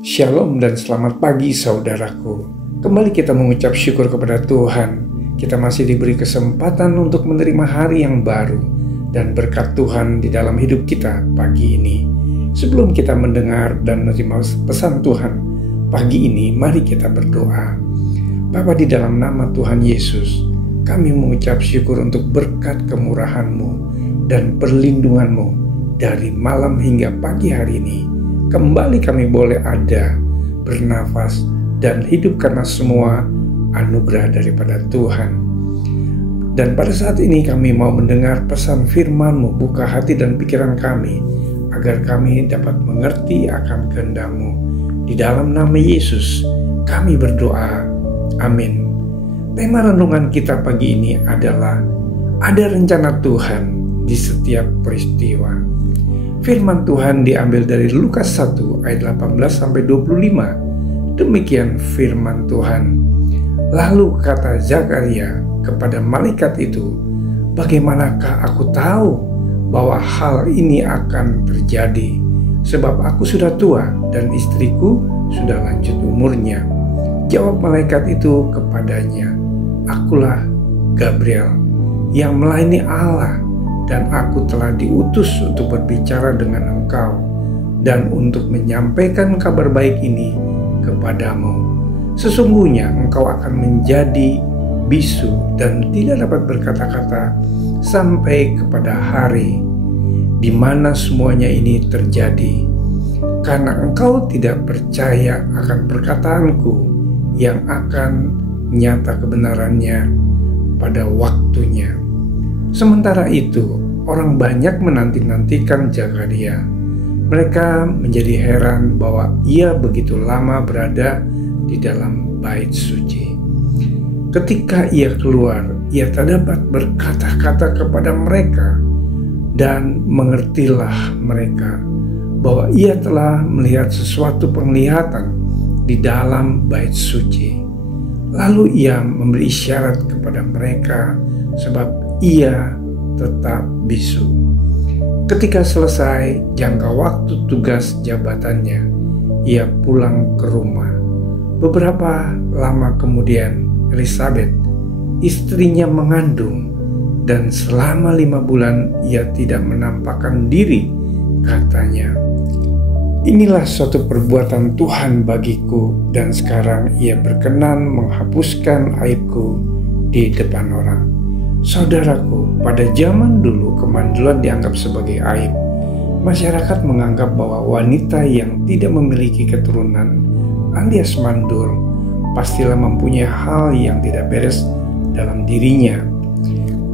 Shalom dan selamat pagi saudaraku. Kembali kita mengucap syukur kepada Tuhan. Kita masih diberi kesempatan untuk menerima hari yang baru dan berkat Tuhan di dalam hidup kita pagi ini. Sebelum kita mendengar dan menerima pesan Tuhan pagi ini, mari kita berdoa. Bapa, di dalam nama Tuhan Yesus, kami mengucap syukur untuk berkat kemurahan-Mu dan perlindungan-Mu dari malam hingga pagi hari ini. Kembali kami boleh ada, bernafas, dan hidup karena semua anugerah daripada Tuhan. Dan pada saat ini kami mau mendengar pesan firman-Mu, buka hati dan pikiran kami, agar kami dapat mengerti akan kehendak-Mu. Di dalam nama Yesus, kami berdoa. Amin. Tema renungan kita pagi ini adalah ada rencana Tuhan di setiap peristiwa. Firman Tuhan diambil dari Lukas 1 ayat 18-25. Demikian firman Tuhan. Lalu kata Zakaria kepada malaikat itu, "Bagaimanakah aku tahu bahwa hal ini akan terjadi? Sebab aku sudah tua dan istriku sudah lanjut umurnya." Jawab malaikat itu kepadanya, "Akulah Gabriel yang melayani Allah, dan aku telah diutus untuk berbicara dengan engkau dan untuk menyampaikan kabar baik ini kepadamu. Sesungguhnya engkau akan menjadi bisu dan tidak dapat berkata-kata sampai kepada hari di mana semuanya ini terjadi, karena engkau tidak percaya akan perkataanku yang akan nyata kebenarannya pada waktunya." Sementara itu, orang banyak menanti-nantikan Zakaria. Mereka menjadi heran bahwa ia begitu lama berada di dalam bait suci. Ketika ia keluar, ia tak dapat berkata-kata kepada mereka, dan mengertilah mereka bahwa ia telah melihat sesuatu penglihatan di dalam bait suci. Lalu ia memberi isyarat kepada mereka sebab ia tetap bisu. Ketika selesai jangka waktu tugas jabatannya, ia pulang ke rumah. Beberapa lama kemudian, Elizabeth, istrinya, mengandung, dan selama 5 bulan ia tidak menampakkan diri, katanya. "Inilah suatu perbuatan Tuhan bagiku, dan sekarang ia berkenan menghapuskan aibku di depan orang." Saudaraku, pada zaman dulu kemandulan dianggap sebagai aib. Masyarakat menganggap bahwa wanita yang tidak memiliki keturunan alias mandul pastilah mempunyai hal yang tidak beres dalam dirinya.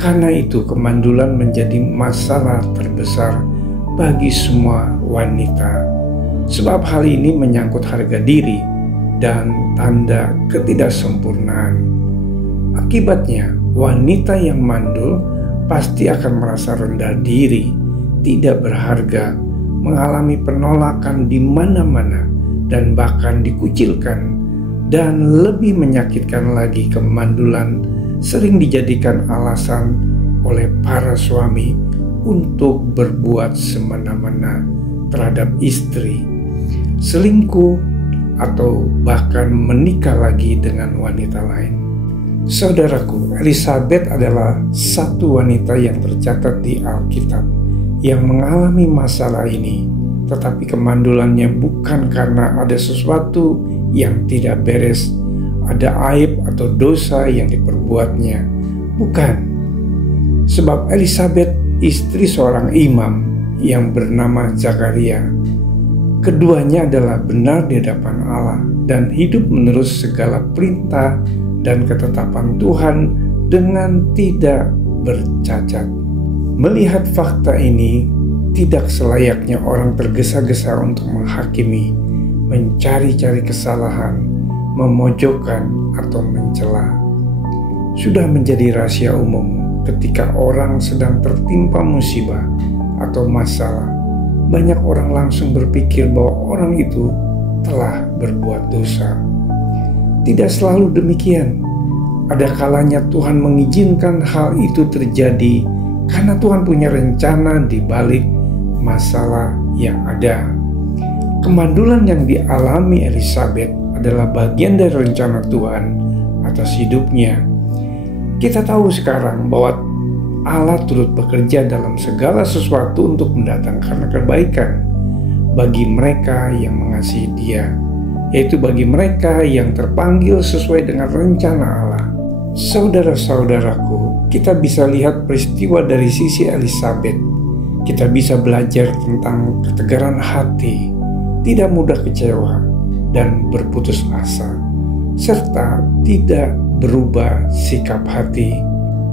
Karena itu kemandulan menjadi masalah terbesar bagi semua wanita. Sebab hal ini menyangkut harga diri dan tanda ketidaksempurnaan. Akibatnya, wanita yang mandul pasti akan merasa rendah diri, tidak berharga, mengalami penolakan di mana-mana, dan bahkan dikucilkan. Dan lebih menyakitkan lagi, kemandulan sering dijadikan alasan oleh para suami untuk berbuat semena-mena terhadap istri, selingkuh, atau bahkan menikah lagi dengan wanita lain. Saudaraku, Elizabeth adalah satu wanita yang tercatat di Alkitab yang mengalami masalah ini, tetapi kemandulannya bukan karena ada sesuatu yang tidak beres, ada aib atau dosa yang diperbuatnya. Bukan. Sebab Elizabeth istri seorang imam yang bernama Zakaria. Keduanya adalah benar di hadapan Allah dan hidup menurut segala perintah dan ketetapan Tuhan dengan tidak bercacat. Melihat fakta ini, tidak selayaknya orang tergesa-gesa untuk menghakimi, mencari-cari kesalahan, memojokkan, atau mencela. Sudah menjadi rahasia umum ketika orang sedang tertimpa musibah atau masalah, banyak orang langsung berpikir bahwa orang itu telah berbuat dosa. Tidak selalu demikian. Ada kalanya Tuhan mengizinkan hal itu terjadi karena Tuhan punya rencana di balik masalah yang ada. Kemandulan yang dialami Elisabet adalah bagian dari rencana Tuhan atas hidupnya. Kita tahu sekarang bahwa Allah turut bekerja dalam segala sesuatu untuk mendatangkan kebaikan bagi mereka yang mengasihi Dia, yaitu bagi mereka yang terpanggil sesuai dengan rencana Allah. Saudara-saudaraku, kita bisa lihat peristiwa dari sisi Elisabet. Kita bisa belajar tentang ketegaran hati, tidak mudah kecewa dan berputus asa, serta tidak berubah sikap hati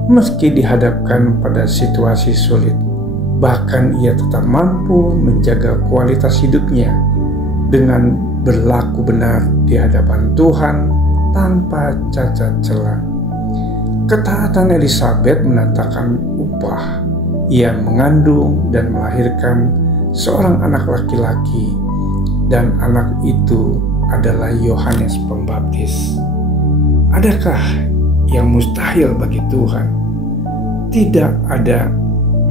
meski dihadapkan pada situasi sulit. Bahkan ia tetap mampu menjaga kualitas hidupnya dengan berlaku benar di hadapan Tuhan tanpa cacat celah. Ketaatan Elisabet mendatangkan upah. Ia mengandung dan melahirkan seorang anak laki-laki, dan anak itu adalah Yohanes Pembaptis. Adakah yang mustahil bagi Tuhan? Tidak ada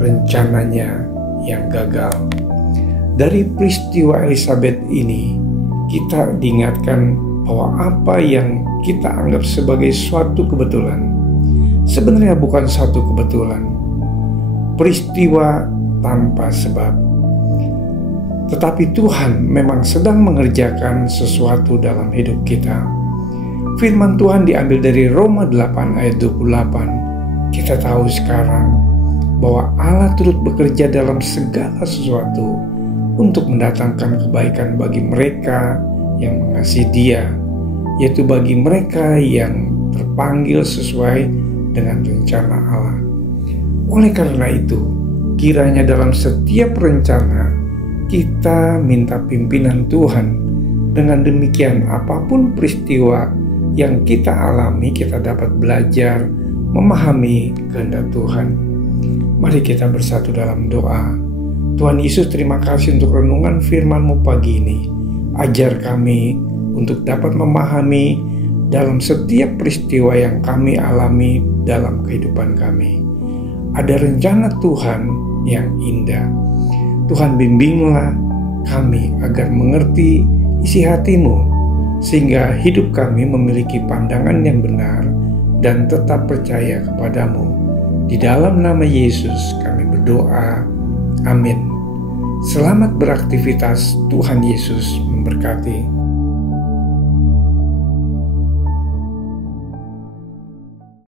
rencananya yang gagal. Dari peristiwa Elisabet ini, kita diingatkan bahwa apa yang kita anggap sebagai suatu kebetulan sebenarnya bukan satu kebetulan, peristiwa tanpa sebab. Tetapi Tuhan memang sedang mengerjakan sesuatu dalam hidup kita. Firman Tuhan diambil dari Roma 8 ayat 28. Kita tahu sekarang bahwa Allah turut bekerja dalam segala sesuatu untuk mendatangkan kebaikan bagi mereka yang mengasihi Dia, yaitu bagi mereka yang terpanggil sesuai dengan rencana Allah. Oleh karena itu, kiranya dalam setiap rencana kita minta pimpinan Tuhan. Dengan demikian, apapun peristiwa yang kita alami, kita dapat belajar memahami kehendak Tuhan. Mari kita bersatu dalam doa. Tuhan Yesus, terima kasih untuk renungan firman-Mu pagi ini. Ajar kami untuk dapat memahami dalam setiap peristiwa yang kami alami dalam kehidupan kami. Ada rencana Tuhan yang indah. Tuhan, bimbinglah kami agar mengerti isi hati-Mu, sehingga hidup kami memiliki pandangan yang benar dan tetap percaya kepadamu. Di dalam nama Yesus kami berdoa. Amin. Selamat beraktivitas. Tuhan Yesus memberkati.